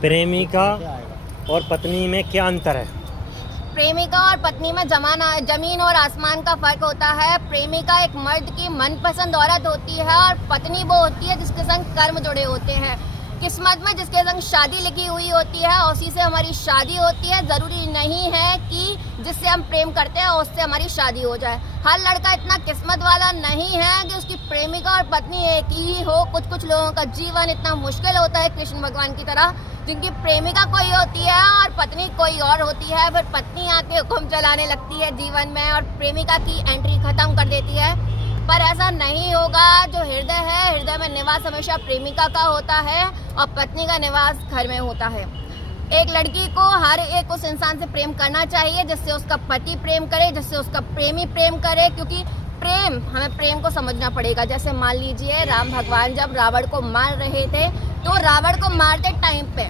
प्रेमिका और पत्नी में क्या अंतर है? प्रेमिका और पत्नी में जमीन और आसमान का फर्क होता है। प्रेमिका एक मर्द की मनपसंद औरत होती है और पत्नी वो होती है जिसके संग कर्म जुड़े होते हैं। किस्मत में जिसके संग शादी लिखी हुई होती है उसी से हमारी शादी होती है। जरूरी नहीं है कि जिससे हम प्रेम करते हैं उससे हमारी शादी हो जाए। हर लड़का इतना किस्मत वाला नहीं है कि उसकी प्रेमिका और पत्नी एक ही हो। कुछ लोगों का जीवन इतना मुश्किल होता है कृष्ण भगवान की तरह, जिनकी प्रेमिका कोई होती है और पत्नी कोई और होती है। फिर पत्नी आके हुक्म चलाने लगती है जीवन में और प्रेमिका की एंट्री खत्म कर देती है। पर ऐसा नहीं होगा। जो हृदय है, हृदय में निवास हमेशा प्रेमिका का होता है और पत्नी का निवास घर में होता है। एक लड़की को हर एक उस इंसान से प्रेम करना चाहिए जिससे उसका पति प्रेम करे, जिससे उसका प्रेमी प्रेम करे, क्योंकि हमें प्रेम को समझना पड़ेगा। जैसे मान लीजिए राम भगवान जब रावण को मार रहे थे तो रावण को मारते टाइम पे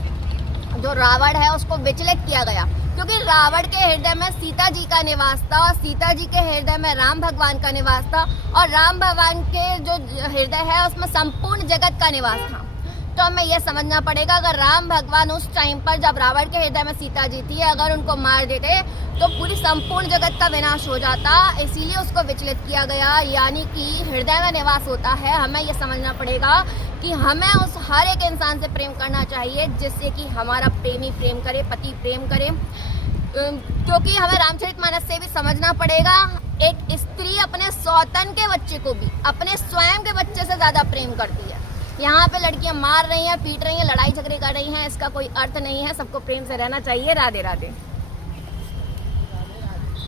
जो रावण है उसको विचलित किया गया, क्योंकि रावण के हृदय में सीता जी का निवास था और सीता जी के हृदय में राम भगवान का निवास था और राम भगवान के जो हृदय है उसमें संपूर्ण जगत का निवास था। तो हमें यह समझना पड़ेगा, अगर राम भगवान उस टाइम पर जब रावण के हृदय में सीता जी थी, अगर उनको मार देते तो पूरी संपूर्ण जगत का विनाश हो जाता। इसीलिए उसको विचलित किया गया, यानी कि हृदय में निवास होता है। हमें यह समझना पड़ेगा कि हमें उस हर एक इंसान से प्रेम करना चाहिए जिससे कि हमारा प्रेमी प्रेम करे, पति प्रेम करे। क्योंकि हमें रामचरितमानस से भी समझना पड़ेगा, एक स्त्री अपने सौतन के बच्चे को भी अपने स्वयं के बच्चे से ज्यादा प्रेम करती है। यहाँ पे लड़कियां मार रही हैं, पीट रही हैं, लड़ाई झगड़े कर रही हैं, इसका कोई अर्थ नहीं है। सबको प्रेम से रहना चाहिए। राधे राधे।